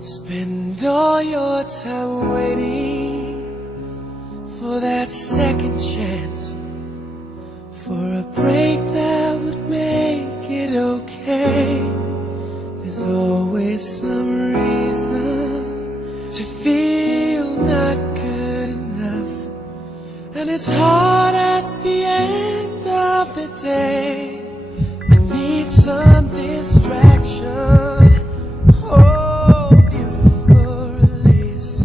Spend all your time waiting for that second chance, for a break that would make it okay. There's always some reason to feel not good enough, and it's hard at the end of the day. I need some distraction. Oh, beautiful release.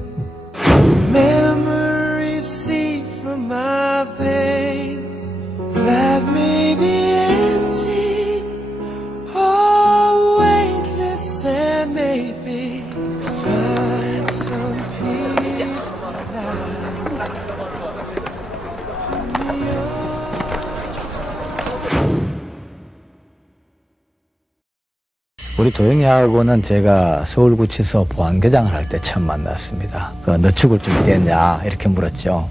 Memories seep from my veins that may be empty, oh, weightless, and maybe find some peace now. 우리 도영이하고는 제가 서울구치소 보안계장을 할 때 처음 만났습니다. 너 죽을 준비됐냐? 이렇게 물었죠.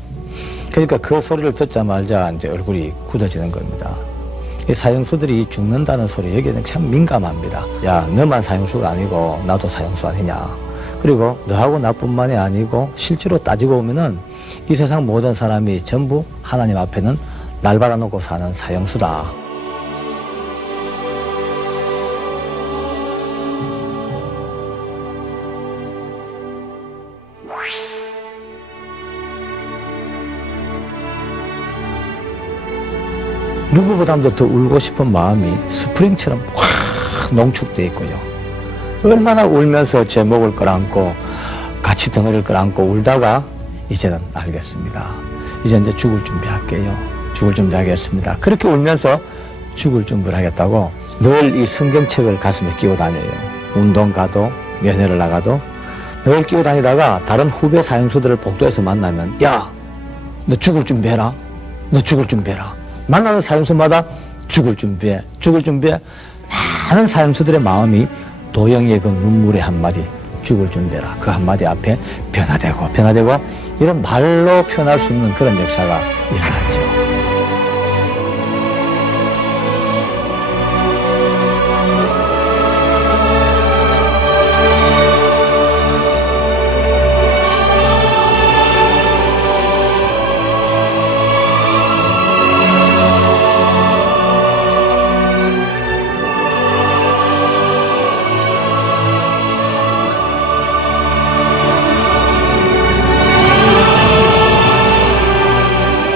그러니까 그 소리를 듣자마자 이제 얼굴이 굳어지는 겁니다. 이 사형수들이 죽는다는 소리, 여기는 참 민감합니다. 야, 너만 사형수가 아니고 나도 사형수 아니냐. 그리고 너하고 나뿐만이 아니고 실제로 따지고 보면은 이 세상 모든 사람이 전부 하나님 앞에는 날 받아놓고 사는 사형수다. 누구보다도 더 울고 싶은 마음이 스프링처럼 확 농축되어 있고요. 얼마나 울면서 제 목을 끌어안고 같이 덩어리를 끌어안고 울다가 이제는 알겠습니다. 이제 죽을 준비할게요. 죽을 준비하겠습니다. 그렇게 울면서 죽을 준비를 하겠다고 늘 이 성경책을 가슴에 끼고 다녀요. 운동 가도 면회를 나가도 늘 끼고 다니다가 다른 후배 사형수들을 복도에서 만나면 야, 너 죽을 준비해라. 너 죽을 준비해라. 만나는 사형수마다 죽을 준비해, 죽을 준비해. 많은 사형수들의 마음이 도영이의 그 눈물의 한마디, 죽을 준비해라. 그 한마디 앞에 변화되고 이런 말로 표현할 수 없는 그런 역사가 일어났죠.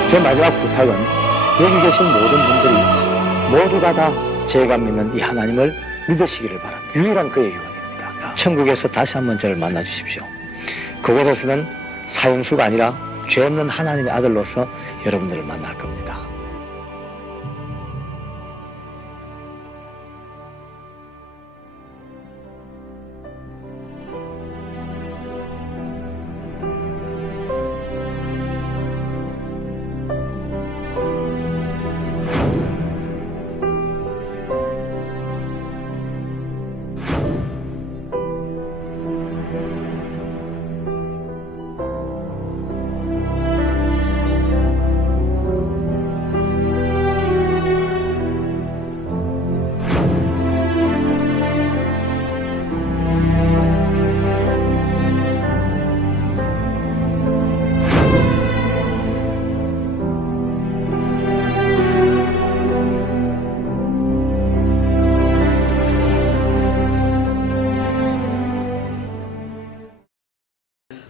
제 마지막 부탁은 여기 계신 모든 분들이 모두가 다 제가 믿는 이 하나님을 믿으시기를 바랍니다. 유일한 그의 유언입니다. 천국에서 다시 한번 저를 만나 주십시오. 그곳에서는 사형수가 아니라 죄 없는 하나님의 아들로서 여러분들을 만날 겁니다.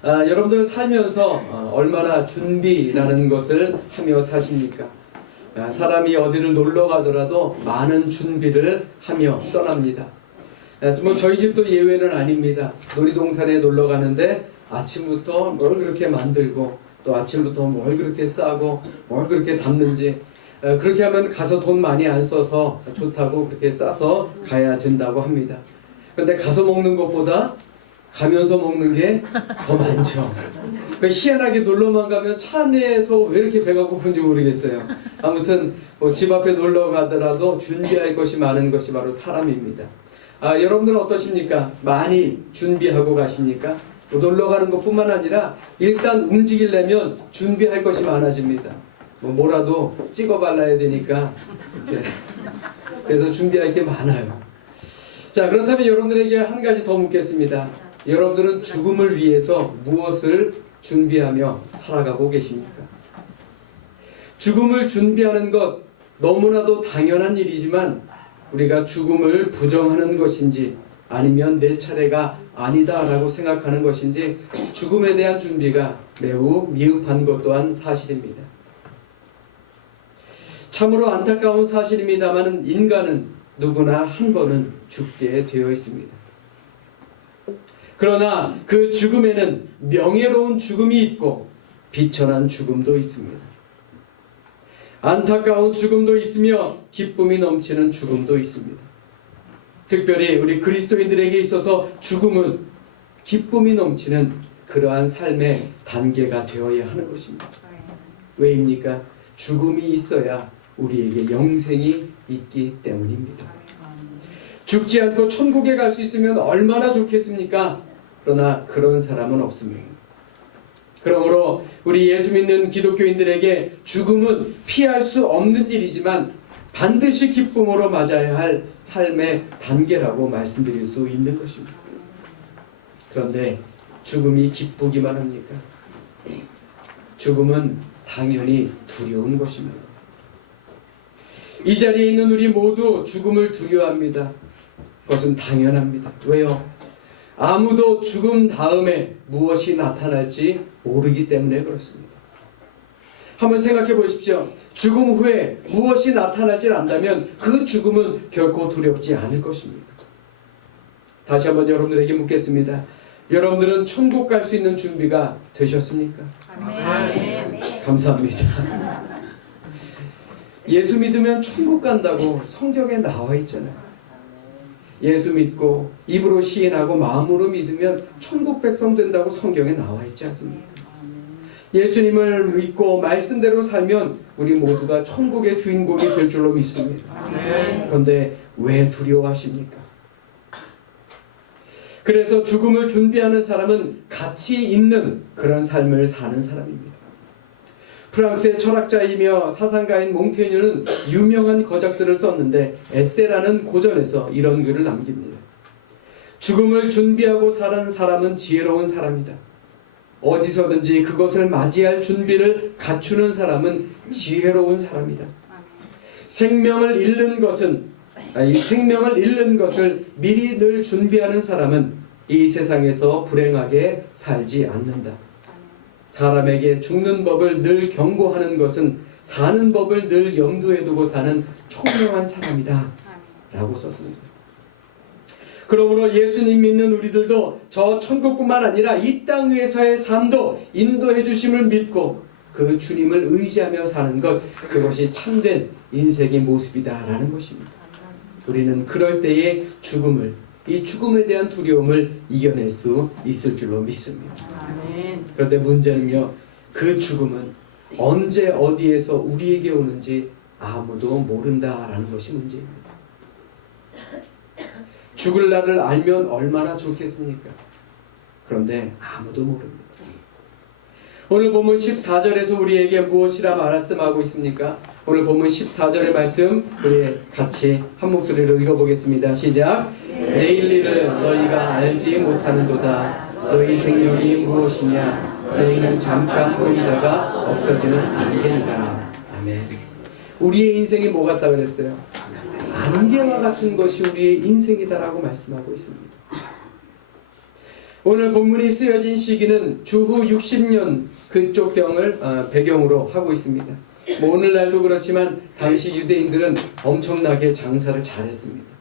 여러분들은 살면서 얼마나 준비라는 것을 하며 사십니까? 사람이 어디를 놀러 가더라도 많은 준비를 하며 떠납니다. 뭐 저희 집도 예외는 아닙니다. 놀이동산에 놀러 가는데 아침부터 뭘 그렇게 만들고 또 아침부터 뭘 그렇게 싸고 뭘 그렇게 담는지, 그렇게 하면 가서 돈 많이 안 써서 좋다고 그렇게 싸서 가야 된다고 합니다. 그런데 가서 먹는 것보다 가면서 먹는 게 더 많죠. 그러니까 희한하게 놀러만 가면 차 안에서 왜 이렇게 배가 고픈지 모르겠어요. 아무튼 뭐 집 앞에 놀러 가더라도 준비할 것이 많은 것이 바로 사람입니다. 여러분들은 어떠십니까? 많이 준비하고 가십니까? 놀러 가는 것뿐만 아니라 일단 움직이려면 준비할 것이 많아집니다. 뭐라도 찍어 발라야 되니까. 그래서 준비할 게 많아요. 자, 그렇다면 여러분들에게 한 가지 더 묻겠습니다. 여러분들은 죽음을 위해서 무엇을 준비하며 살아가고 계십니까? 죽음을 준비하는 것 너무나도 당연한 일이지만 우리가 죽음을 부정하는 것인지 아니면 내 차례가 아니다라고 생각하는 것인지 죽음에 대한 준비가 매우 미흡한 것 또한 사실입니다. 참으로 안타까운 사실입니다만 인간은 누구나 한 번은 죽게 되어 있습니다. 그러나 그 죽음에는 명예로운 죽음이 있고 비천한 죽음도 있습니다. 안타까운 죽음도 있으며 기쁨이 넘치는 죽음도 있습니다. 특별히 우리 그리스도인들에게 있어서 죽음은 기쁨이 넘치는 그러한 삶의 단계가 되어야 하는 것입니다. 왜입니까? 죽음이 있어야 우리에게 영생이 있기 때문입니다. 죽지 않고 천국에 갈 수 있으면 얼마나 좋겠습니까? 그러나 그런 사람은 없습니다. 그러므로 우리 예수 믿는 기독교인들에게 죽음은 피할 수 없는 일이지만 반드시 기쁨으로 맞아야 할 삶의 단계라고 말씀드릴 수 있는 것입니다. 그런데 죽음이 기쁘기만 합니까? 죽음은 당연히 두려운 것입니다. 이 자리에 있는 우리 모두 죽음을 두려워합니다. 그것은 당연합니다. 왜요? 아무도 죽음 다음에 무엇이 나타날지 모르기 때문에 그렇습니다. 한번 생각해 보십시오. 죽음 후에 무엇이 나타날지 안다면 그 죽음은 결코 두렵지 않을 것입니다. 다시 한번 여러분들에게 묻겠습니다. 여러분들은 천국 갈 수 있는 준비가 되셨습니까? 아멘. 감사합니다. 예수 믿으면 천국 간다고 성경에 나와 있잖아요. 예수 믿고 입으로 시인하고 마음으로 믿으면 천국 백성 된다고 성경에 나와 있지 않습니까? 예수님을 믿고 말씀대로 살면 우리 모두가 천국의 주인공이 될 줄로 믿습니다. 그런데 왜 두려워하십니까? 그래서 죽음을 준비하는 사람은 가치 있는 그런 삶을 사는 사람입니다. 프랑스의 철학자이며 사상가인 몽테뉴는 유명한 거작들을 썼는데 에세라는 고전에서 이런 글을 남깁니다. 죽음을 준비하고 사는 사람은 지혜로운 사람이다. 어디서든지 그것을 맞이할 준비를 갖추는 사람은 지혜로운 사람이다. 생명을 잃는 것을 미리 늘 준비하는 사람은 이 세상에서 불행하게 살지 않는다. 사람에게 죽는 법을 늘 경고하는 것은 사는 법을 늘 염두에 두고 사는 총명한 사람이다 라고 썼습니다. 그러므로 예수님 믿는 우리들도 저 천국뿐만 아니라 이 땅 위에서의 삶도 인도해 주심을 믿고 그 주님을 의지하며 사는 것, 그것이 참된 인생의 모습이다 라는 것입니다. 우리는 그럴 때의 이 죽음에 대한 두려움을 이겨낼 수 있을 줄로 믿습니다. 그런데 문제는요, 그 죽음은 언제 어디에서 우리에게 오는지 아무도 모른다라는 것이 문제입니다. 죽을 날을 알면 얼마나 좋겠습니까? 그런데 아무도 모릅니다. 오늘 본문 14절에서 우리에게 무엇이라 말씀하고 있습니까? 오늘 본문 14절의 말씀 우리 같이 한 목소리로 읽어보겠습니다. 시작. 내일 일을 너희가 알지 못하는도다. 너희 생명이 무엇이냐? 너희는 잠깐 보이다가 없어지는 안개니라. 아멘. 우리의 인생이 뭐 같다 그랬어요? 안개와 같은 것이 우리의 인생이다라고 말씀하고 있습니다. 오늘 본문이 쓰여진 시기는 주후 60년 그쪽 경을 배경으로 하고 있습니다. 오늘날도 그렇지만 당시 유대인들은 엄청나게 장사를 잘했습니다.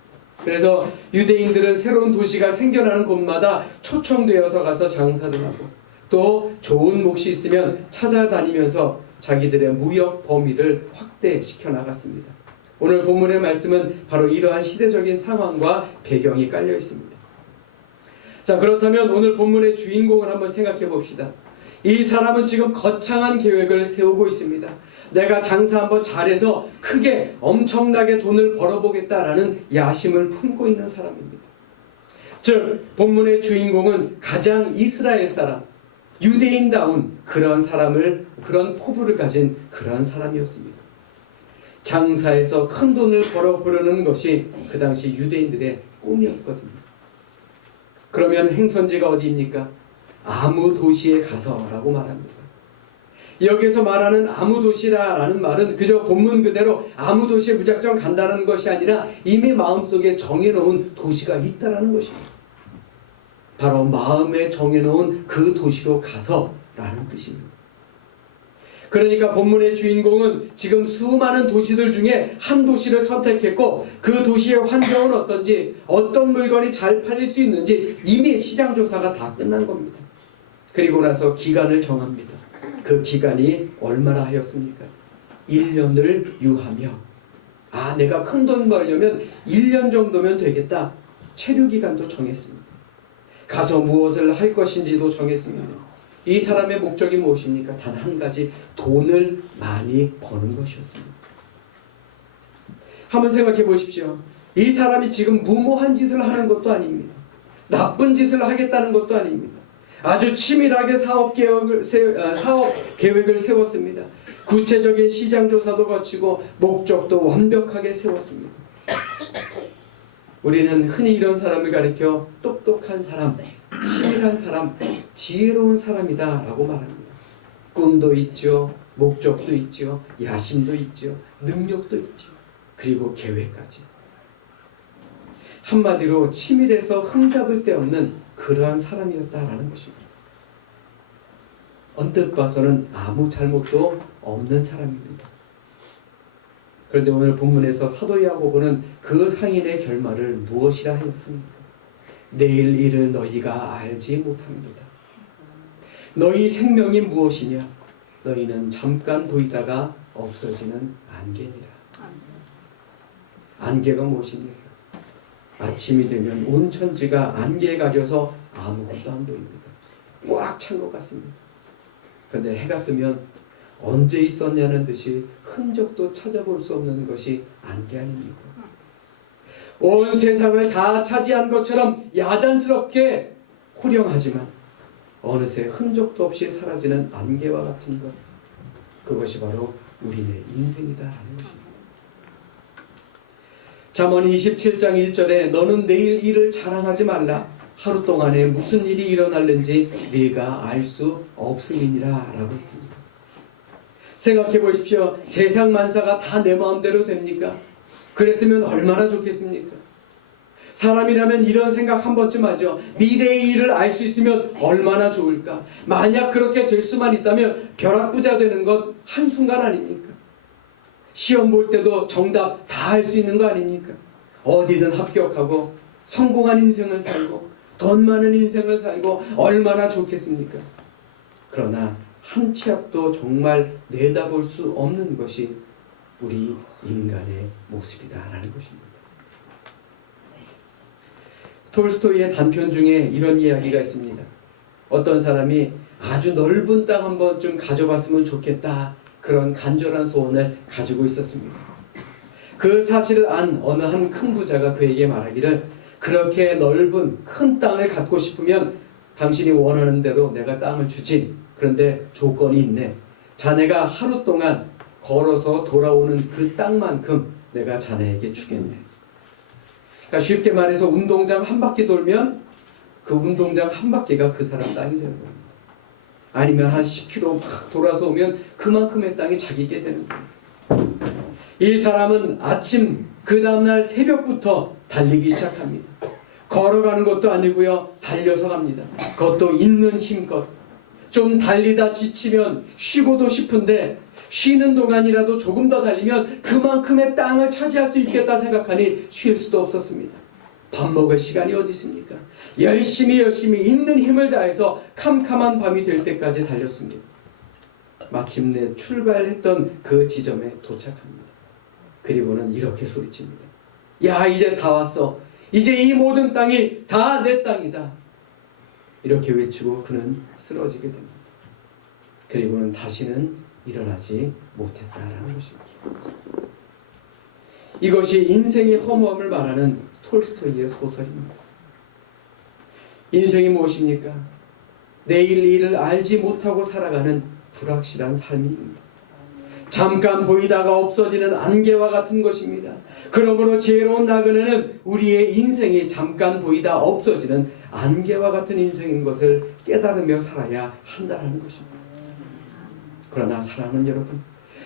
그래서 유대인들은 새로운 도시가 생겨나는 곳마다 초청되어서 가서 장사를 하고 또 좋은 몫이 있으면 찾아다니면서 자기들의 무역 범위를 확대시켜 나갔습니다. 오늘 본문의 말씀은 바로 이러한 시대적인 상황과 배경이 깔려 있습니다. 자, 그렇다면 오늘 본문의 주인공을 한번 생각해 봅시다. 이 사람은 지금 거창한 계획을 세우고 있습니다. 내가 장사 한번 잘해서 크게 엄청나게 돈을 벌어보겠다라는 야심을 품고 있는 사람입니다. 즉 본문의 주인공은 가장 이스라엘 사람, 유대인다운 그런 포부를 가진 그런 사람이었습니다. 장사해서 큰 돈을 벌어보려는 것이 그 당시 유대인들의 꿈이었거든요. 그러면 행선지가 어디입니까? 아무 도시에 가서라고 말합니다. 여기서 말하는 아무 도시라는 말은 그저 본문 그대로 아무 도시에 무작정 간다는 것이 아니라 이미 마음속에 정해놓은 도시가 있다라는 것입니다. 바로 마음에 정해놓은 그 도시로 가서라는 뜻입니다. 그러니까 본문의 주인공은 지금 수많은 도시들 중에 한 도시를 선택했고 그 도시의 환경은 어떤지, 어떤 물건이 잘 팔릴 수 있는지 이미 시장 조사가 다 끝난 겁니다. 그리고 나서 기간을 정합니다. 그 기간이 얼마나 하였습니까? 1년을 유하며, 내가 큰 돈 벌려면 1년 정도면 되겠다. 체류 기간도 정했습니다. 가서 무엇을 할 것인지도 정했습니다. 이 사람의 목적이 무엇입니까? 단 한 가지, 돈을 많이 버는 것이었습니다. 한번 생각해 보십시오. 이 사람이 지금 무모한 짓을 하는 것도 아닙니다. 나쁜 짓을 하겠다는 것도 아닙니다. 아주 치밀하게 사업 계획을 세웠습니다. 구체적인 시장 조사도 거치고 목적도 완벽하게 세웠습니다. 우리는 흔히 이런 사람을 가리켜 똑똑한 사람, 치밀한 사람, 지혜로운 사람이다 라고 말합니다. 꿈도 있죠, 목적도 있죠, 야심도 있죠, 능력도 있죠, 그리고 계획까지. 한마디로 치밀해서 흠잡을 데 없는 그러한 사람이었다라는 것입니다. 언뜻 봐서는 아무 잘못도 없는 사람입니다. 그런데 오늘 본문에서 사도 야고보는 그 상인의 결말을 무엇이라 하였습니까? 내일 일을 너희가 알지 못합니다. 너희 생명이 무엇이냐? 너희는 잠깐 보이다가 없어지는 안개니라. 안개가 무엇입니까? 아침이 되면 온 천지가 안개에 가려서 아무것도 안 보입니다. 꽉 찬 것 같습니다. 그런데 해가 뜨면 언제 있었냐는 듯이 흔적도 찾아볼 수 없는 것이 안개 아닙니까? 온 세상을 다 차지한 것처럼 야단스럽게 호령하지만 어느새 흔적도 없이 사라지는 안개와 같은 것, 그것이 바로 우리의 인생이다라는 것입니다. 잠언 27장 1절에 너는 내일 일을 자랑하지 말라. 하루 동안에 무슨 일이 일어날는지 네가 알 수 없음이니라 라고 했습니다. 생각해 보십시오. 세상 만사가 다 내 마음대로 됩니까? 그랬으면 얼마나 좋겠습니까? 사람이라면 이런 생각 한 번쯤 하죠. 미래의 일을 알 수 있으면 얼마나 좋을까? 만약 그렇게 될 수만 있다면 벼락부자 되는 것 한순간 아닙니까? 시험 볼 때도 정답 다 할 수 있는 거 아닙니까? 어디든 합격하고 성공한 인생을 살고 돈 많은 인생을 살고 얼마나 좋겠습니까? 그러나 한 치 앞도 정말 내다볼 수 없는 것이 우리 인간의 모습이다라는 것입니다. 톨스토이의 단편 중에 이런 이야기가 있습니다. 어떤 사람이 아주 넓은 땅 한 번쯤 가져봤으면 좋겠다, 그런 간절한 소원을 가지고 있었습니다. 그 사실을 안 어느 한 큰 부자가 그에게 말하기를, 그렇게 넓은 큰 땅을 갖고 싶으면 당신이 원하는 대로 내가 땅을 주지. 그런데 조건이 있네. 자네가 하루 동안 걸어서 돌아오는 그 땅만큼 내가 자네에게 주겠네. 그러니까 쉽게 말해서 운동장 한 바퀴 돌면 그 운동장 한 바퀴가 그 사람 땅이 되는 겁니다. 아니면 한 10km 막 돌아서 오면 그만큼의 땅이 자기게 되는 겁니다. 이 사람은 아침 그 다음날 새벽부터 달리기 시작합니다. 걸어가는 것도 아니고요, 달려서 갑니다. 그것도 있는 힘껏. 좀 달리다 지치면 쉬고도 싶은데 쉬는 동안이라도 조금 더 달리면 그만큼의 땅을 차지할 수 있겠다 생각하니 쉴 수도 없었습니다. 밥 먹을 시간이 어디 있습니까? 열심히 있는 힘을 다해서 캄캄한 밤이 될 때까지 달렸습니다. 마침내 출발했던 그 지점에 도착합니다. 그리고는 이렇게 소리칩니다. 야, 이제 다 왔어. 이제 이 모든 땅이 다 내 땅이다. 이렇게 외치고 그는 쓰러지게 됩니다. 그리고는 다시는 일어나지 못했다라는 것입니다. 이것이 인생의 허무함을 말하는 톨스토이의 소설입니다. 인생이 무엇입니까? 내일 일을 알지 못하고 살아가는 불확실한 삶입니다. 잠깐 보이다가 없어지는 안개와 같은 것입니다. 그러므로 지혜로운 나그네는 우리의 인생이 잠깐 보이다 없어지는 안개와 같은 인생인 것을 깨달으며 살아야 한다는 것입니다. 그러나 사랑하는 여러분,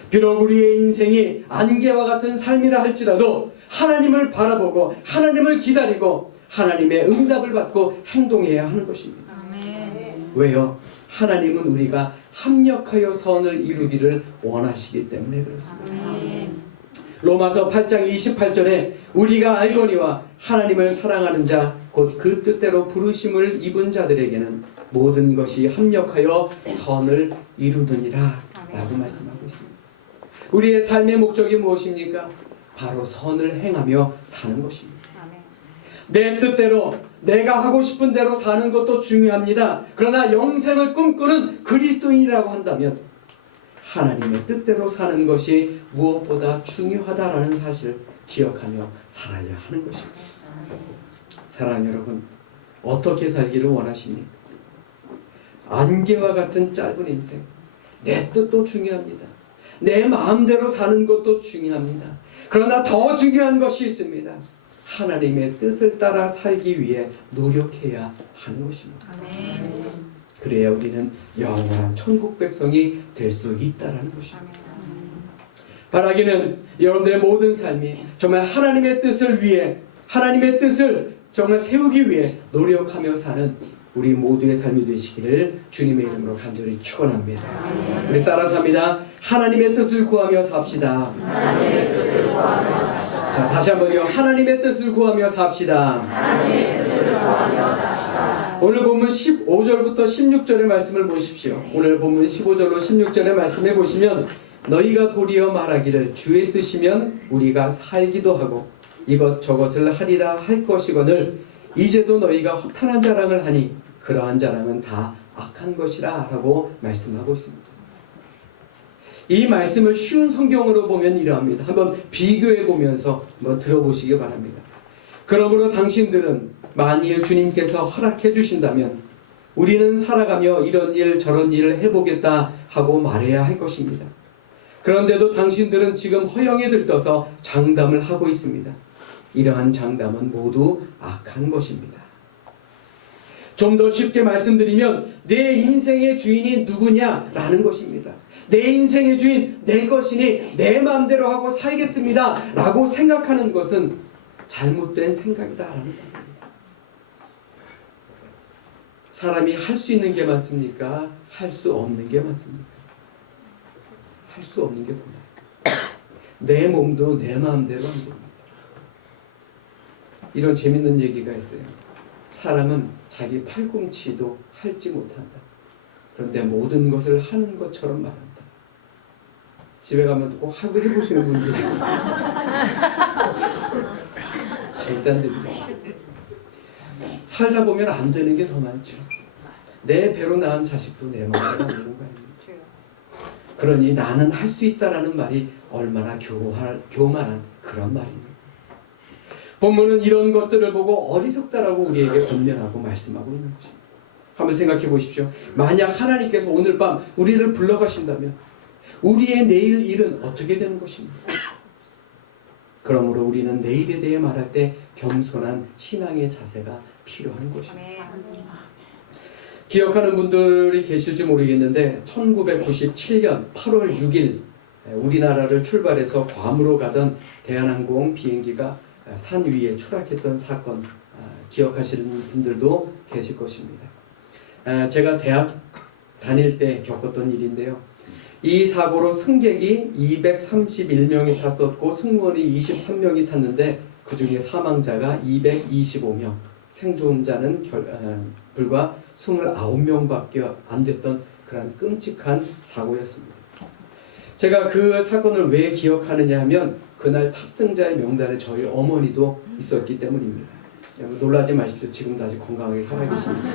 비록 우리의 인생이 안개와 같은 삶이라 할지라도 하나님을 바라보고 하나님을 기다리고 하나님의 응답을 받고 행동해야 하는 것입니다. 왜요? 하나님은 우리가 합력하여 선을 이루기를 원하시기 때문에 그렇습니다. 로마서 8장 28절에 우리가 알거니와 하나님을 사랑하는 자 곧 그 뜻대로 부르심을 입은 자들에게는 모든 것이 합력하여 선을 이루느니라 라고 말씀하고 있습니다. 우리의 삶의 목적이 무엇입니까? 바로 선을 행하며 사는 것입니다. 내 뜻대로 내가 하고 싶은 대로 사는 것도 중요합니다. 그러나 영생을 꿈꾸는 그리스도인이라고 한다면 하나님의 뜻대로 사는 것이 무엇보다 중요하다라는 사실을 기억하며 살아야 하는 것입니다. 사랑하는 여러분, 어떻게 살기를 원하십니까? 안개와 같은 짧은 인생, 내 뜻도 중요합니다. 내 마음대로 사는 것도 중요합니다. 그러나 더 중요한 것이 있습니다. 하나님의 뜻을 따라 살기 위해 노력해야 하는 것입니다. 그래야 우리는 영원한 천국 백성이 될 수 있다는 것입니다. 바라기는 여러분들의 모든 삶이 정말 하나님의 뜻을 위해, 하나님의 뜻을 정말 세우기 위해 노력하며 사는 우리 모두의 삶이 되시기를 주님의 이름으로 간절히 축원합니다. 우리 따라서 합니다. 하나님의 뜻을 구하며 삽시다. 하나님의 뜻을 구하며 삽시다. 자, 다시 한번요. 하나님의 뜻을 구하며 삽시다. 하나님의 뜻을 구하며 삽시다. 오늘 본문 15절부터 16절의 말씀을 보십시오. 오늘 본문 15절로 16절의 말씀에 보시면 너희가 도리어 말하기를 주의 뜻이면 우리가 살기도 하고 이것저것을 하리라 할 것이거늘 이제도 너희가 허탄한 자랑을 하니 그러한 자랑은 다 악한 것이라 라고 말씀하고 있습니다. 이 말씀을 쉬운 성경으로 보면 이러합니다. 한번 비교해 보면서 한번 들어보시기 바랍니다. 그러므로 당신들은 만일 주님께서 허락해 주신다면 우리는 살아가며 이런 일 저런 일을 해보겠다 하고 말해야 할 것입니다. 그런데도 당신들은 지금 허영에 들떠서 장담을 하고 있습니다. 이러한 장담은 모두 악한 것입니다. 좀 더 쉽게 말씀드리면 내 인생의 주인이 누구냐라는 것입니다. 내 인생의 주인 내 것이니 내 마음대로 하고 살겠습니다 라고 생각하는 것은 잘못된 생각이다라는 겁니다. 사람이 할 수 있는 게 많습니까? 할 수 없는 게 많습니까? 할 수 없는 게 더 많아요. 내 몸도 내 마음대로 안 됩니다. 이런 재밌는 얘기가 있어요. 사람은 자기 팔꿈치도 할지 못한다. 그런데 모든 것을 하는 것처럼 말한다. 집에 가면 꼭 하고 해보시는 분들이 절대 안 됩니다. 살다 보면 안 되는 게 더 많죠. 내 배로 낳은 자식도 내 마음대로 안 되는 거 아닙니까? 그러니 나는 할 수 있다라는 말이 얼마나 교만한 그런 말입니다. 본문은 이런 것들을 보고 어리석다라고 우리에게 권면하고 말씀하고 있는 것입니다. 한번 생각해 보십시오. 만약 하나님께서 오늘 밤 우리를 불러가신다면 우리의 내일 일은 어떻게 되는 것입니까? 그러므로 우리는 내일에 대해 말할 때 겸손한 신앙의 자세가 필요한 것입니다. 기억하는 분들이 계실지 모르겠는데 1997년 8월 6일 우리나라를 출발해서 괌으로 가던 대한항공 비행기가 산 위에 추락했던 사건 기억하시는 분들도 계실 것입니다. 제가 대학 다닐 때 겪었던 일인데요. 이 사고로 승객이 231명이 탔었고 승무원이 23명이 탔는데 그 중에 사망자가 225명, 생존자는 불과 29명밖에 안 됐던 그런 끔찍한 사고였습니다. 제가 그 사건을 왜 기억하느냐 하면 그날 탑승자의 명단에 저희 어머니도 있었기 때문입니다. 놀라지 마십시오. 지금도 아직 건강하게 살아계십니다.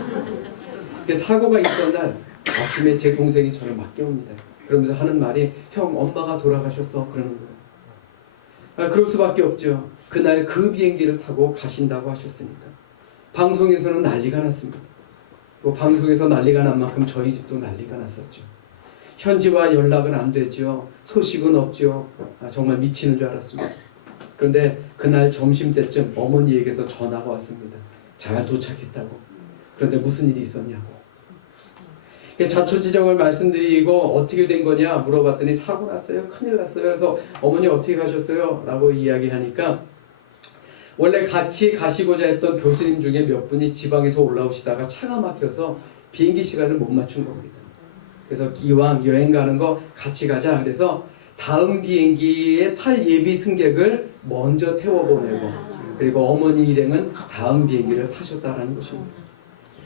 사고가 있던 날 아침에 제 동생이 저를 막 깨웁니다. 그러면서 하는 말이 형 엄마가 돌아가셨어 그러는 거예요. 그럴 수밖에 없죠. 그날 그 비행기를 타고 가신다고 하셨으니까. 방송에서는 난리가 났습니다. 방송에서 난리가 난 만큼 저희 집도 난리가 났었죠. 현지와 연락은 안 되죠. 소식은 없죠. 정말 미치는 줄 알았습니다. 그런데 그날 점심때쯤 어머니에게서 전화가 왔습니다. 잘 도착했다고. 그런데 무슨 일이 있었냐고. 자초지종을 말씀드리고 어떻게 된 거냐 물어봤더니 사고 났어요. 큰일 났어요. 그래서 어머니 어떻게 가셨어요? 라고 이야기하니까 원래 같이 가시고자 했던 교수님 중에 몇 분이 지방에서 올라오시다가 차가 막혀서 비행기 시간을 못 맞춘 겁니다. 그래서 이왕 여행 가는 거 같이 가자. 그래서 다음 비행기에 탈 예비 승객을 먼저 태워보내고 그리고 어머니 일행은 다음 비행기를 타셨다라는 것입니다.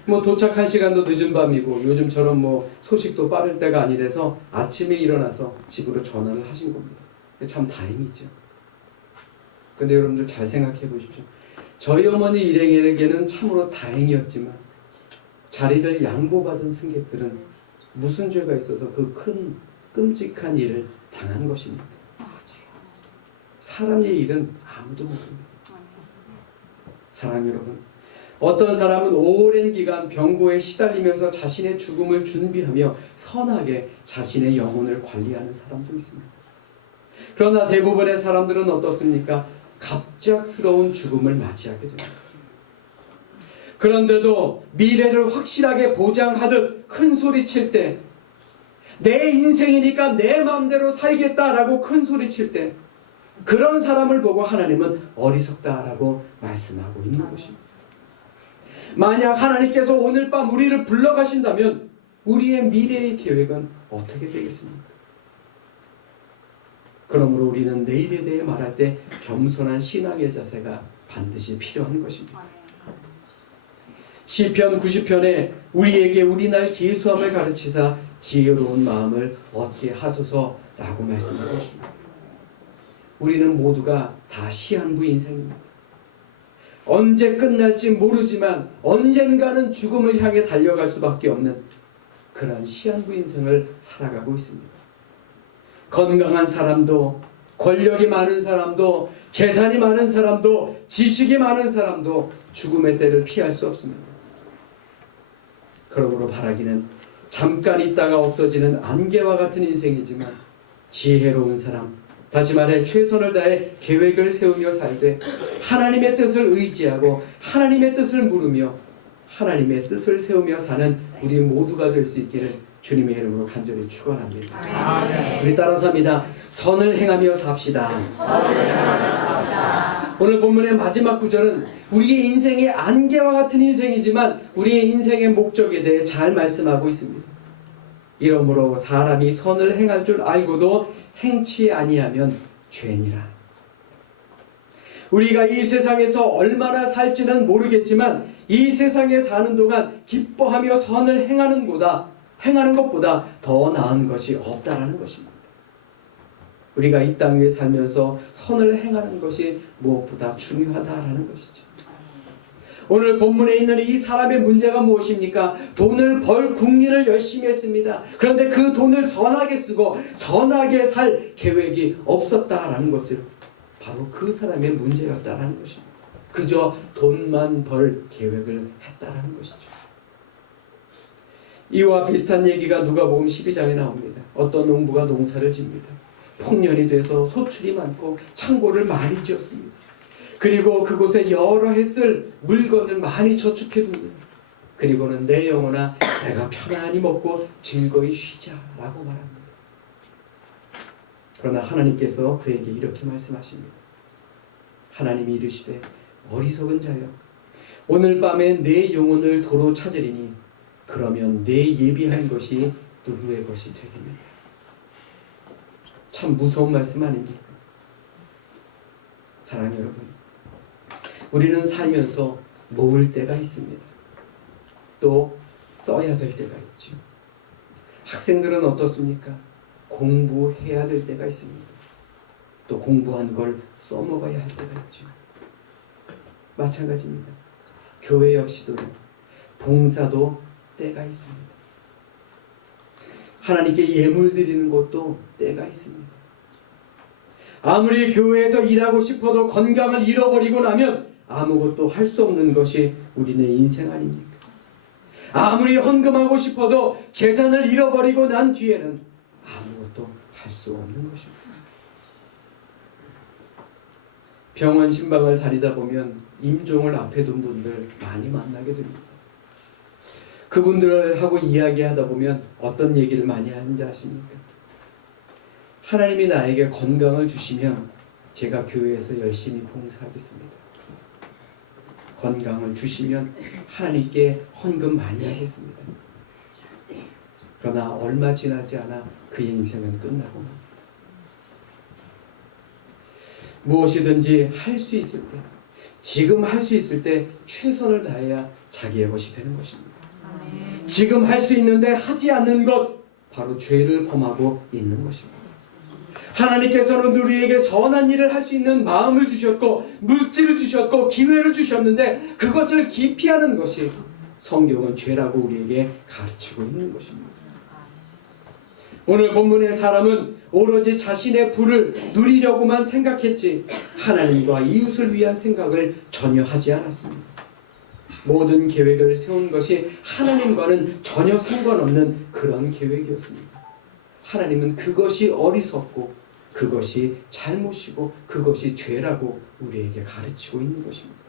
뭐 도착한 시간도 늦은 밤이고 요즘처럼 뭐 소식도 빠를 때가 아니라서 아침에 일어나서 집으로 전화를 하신 겁니다. 참 다행이죠. 근데 여러분들 잘 생각해 보십시오. 저희 어머니 일행에게는 참으로 다행이었지만 자리를 양보받은 승객들은 무슨 죄가 있어서 그 큰 끔찍한 일을 당한 것입니까? 사람의 일은 아무도 모릅니다. 사랑 여러분, 어떤 사람은 오랜 기간 병고에 시달리면서 자신의 죽음을 준비하며 선하게 자신의 영혼을 관리하는 사람도 있습니다. 그러나 대부분의 사람들은 어떻습니까? 갑작스러운 죽음을 맞이하게 됩니다. 그런데도 미래를 확실하게 보장하듯 큰 소리 칠 때, 내 인생이니까 내 마음대로 살겠다라고 큰 소리 칠 때, 그런 사람을 보고 하나님은 어리석다라고 말씀하고 있는 것입니다. 만약 하나님께서 오늘 밤 우리를 불러가신다면 우리의 미래의 계획은 어떻게 되겠습니까? 그러므로 우리는 내일에 대해 말할 때 겸손한 신앙의 자세가 반드시 필요한 것입니다. 시편 90편에 우리에게 우리날 기수함을 가르치사 지혜로운 마음을 얻게 하소서라고 말씀하고 있습니다. 우리는 모두가 다 시한부 인생입니다. 언제 끝날지 모르지만 언젠가는 죽음을 향해 달려갈 수밖에 없는 그런 시한부 인생을 살아가고 있습니다. 건강한 사람도, 권력이 많은 사람도, 재산이 많은 사람도, 지식이 많은 사람도 죽음의 때를 피할 수 없습니다. 그러므로 바라기는 잠깐 있다가 없어지는 안개와 같은 인생이지만 지혜로운 사람, 다시 말해 최선을 다해 계획을 세우며 살되 하나님의 뜻을 의지하고 하나님의 뜻을 물으며 하나님의 뜻을 세우며 사는 우리 모두가 될 수 있기를 주님의 이름으로 간절히 축원합니다. 아멘. 우리 따라서 합니다. 선을 행하며 삽시다. 오늘 본문의 마지막 구절은 우리의 인생의 안개와 같은 인생이지만 우리의 인생의 목적에 대해 잘 말씀하고 있습니다. 이러므로 사람이 선을 행할 줄 알고도 행치 아니하면 죄니라. 우리가 이 세상에서 얼마나 살지는 모르겠지만 이 세상에 사는 동안 기뻐하며 선을 행하는 것보다 더 나은 것이 없다라는 것입니다. 우리가 이 땅 위에 살면서 선을 행하는 것이 무엇보다 중요하다라는 것이죠. 오늘 본문에 있는 이 사람의 문제가 무엇입니까? 돈을 벌 궁리를 열심히 했습니다. 그런데 그 돈을 선하게 쓰고 선하게 살 계획이 없었다라는 것을 바로 그 사람의 문제였다라는 것입니다. 그저 돈만 벌 계획을 했다라는 것이죠. 이와 비슷한 얘기가 누가복음 12장에 나옵니다. 어떤 농부가 농사를 짓니다. 풍년이 돼서 소출이 많고 창고를 많이 지었습니다. 그리고 그곳에 여러 해 쓸 물건을 많이 저축해둡니다. 그리고는 내 영혼아 내가 편안히 먹고 즐거이 쉬자라고 말합니다. 그러나 하나님께서 그에게 이렇게 말씀하십니다. 하나님이 이르시되 어리석은 자여 오늘 밤에 내 영혼을 도로 찾으리니 그러면 내 예비한 것이 누구의 것이 되겠느냐. 참 무서운 말씀 아닙니까? 사랑 여러분, 우리는 살면서 모을 때가 있습니다. 또 써야 될 때가 있죠. 학생들은 어떻습니까? 공부해야 될 때가 있습니다. 또 공부한 걸 써먹어야 할 때가 있죠. 마찬가지입니다. 교회 역시도요. 봉사도 때가 있습니다. 하나님께 예물 드리는 것도 때가 있습니다. 아무리 교회에서 일하고 싶어도 건강을 잃어버리고 나면 아무것도 할 수 없는 것이 우리네 인생 아닙니까? 아무리 헌금하고 싶어도 재산을 잃어버리고 난 뒤에는 갈 수 없는 것입니다. 병원 신방을 다니다 보면 임종을 앞에 둔 분들 많이 만나게 됩니다. 그분들하고 이야기하다 보면 어떤 얘기를 많이 하는지 아십니까? 하나님이 나에게 건강을 주시면 제가 교회에서 열심히 봉사하겠습니다. 건강을 주시면 하나님께 헌금 많이 하겠습니다. 그러나 얼마 지나지 않아 그의 인생은 끝나고 맙니다. 무엇이든지 할 수 있을 때, 지금 할 수 있을 때 최선을 다해야 자기의 것이 되는 것입니다. 지금 할 수 있는데 하지 않는 것, 바로 죄를 범하고 있는 것입니다. 하나님께서는 우리에게 선한 일을 할 수 있는 마음을 주셨고 물질을 주셨고 기회를 주셨는데 그것을 기피하는 것이 성경은 죄라고 우리에게 가르치고 있는 것입니다. 오늘 본문의 사람은 오로지 자신의 부를 누리려고만 생각했지 하나님과 이웃을 위한 생각을 전혀 하지 않았습니다. 모든 계획을 세운 것이 하나님과는 전혀 상관없는 그런 계획이었습니다. 하나님은 그것이 어리석고 그것이 잘못이고 그것이 죄라고 우리에게 가르치고 있는 것입니다.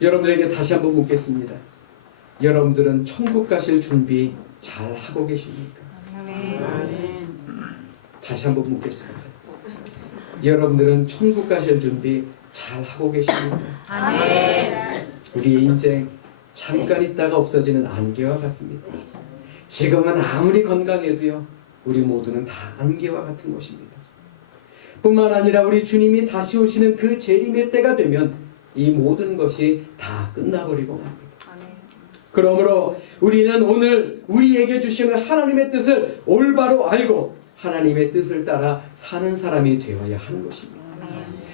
여러분들에게 다시 한번 묻겠습니다. 여러분들은 천국 가실 준비 잘 하고 계십니까? 다시 한번 묻겠습니다. 여러분들은 천국 가실 준비 잘 하고 계십니까? 우리의 인생 잠깐 있다가 없어지는 안개와 같습니다. 지금은 아무리 건강해도요, 우리 모두는 다 안개와 같은 것입니다. 뿐만 아니라 우리 주님이 다시 오시는 그 재림의 때가 되면 이 모든 것이 다 끝나버리고 맙니다. 그러므로 우리는 오늘 우리에게 주시는 하나님의 뜻을 올바로 알고 하나님의 뜻을 따라 사는 사람이 되어야 하는 것입니다.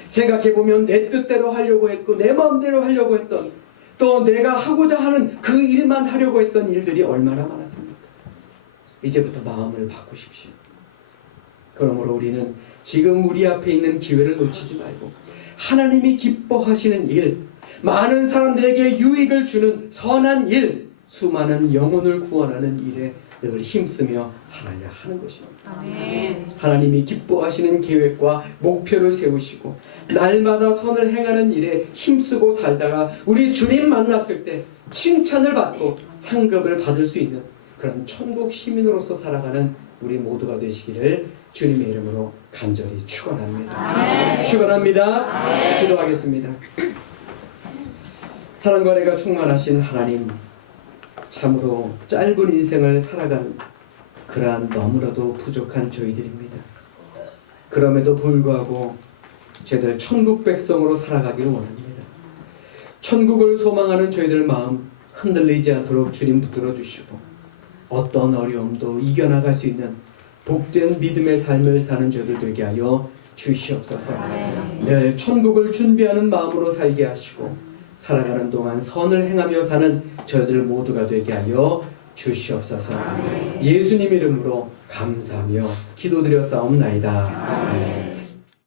생각해보면 내 뜻대로 하려고 했고 내 마음대로 하려고 했던, 또 내가 하고자 하는 그 일만 하려고 했던 일들이 얼마나 많았습니까? 이제부터 마음을 바꾸십시오. 그러므로 우리는 지금 우리 앞에 있는 기회를 놓치지 말고 하나님이 기뻐하시는 일, 많은 사람들에게 유익을 주는 선한 일, 수많은 영혼을 구원하는 일에 늘 힘쓰며 살아야 하는 것입니다. 아멘. 하나님이 기뻐하시는 계획과 목표를 세우시고 날마다 선을 행하는 일에 힘쓰고 살다가 우리 주님 만났을 때 칭찬을 받고 상급을 받을 수 있는 그런 천국 시민으로서 살아가는 우리 모두가 되시기를 주님의 이름으로 간절히 축원합니다. 아멘. 축원합니다. 아멘. 기도하겠습니다. 사랑과 은혜가 충만하신 하나님, 참으로 짧은 인생을 살아가는 그러한 너무나도 부족한 저희들입니다. 그럼에도 불구하고 저희들 천국 백성으로 살아가기를 원합니다. 천국을 소망하는 저희들 마음 흔들리지 않도록 주님 붙들어 주시고 어떤 어려움도 이겨나갈 수 있는 복된 믿음의 삶을 사는 저희들 되게 하여 주시옵소서. 늘 천국을 준비하는 마음으로 살게 하시고 살아가는 동안 선을 행하며 사는 저희들 모두가 되게 하여 주시옵소서. 예수님 이름으로 감사하며 기도드려 싸움나이다. 아멘.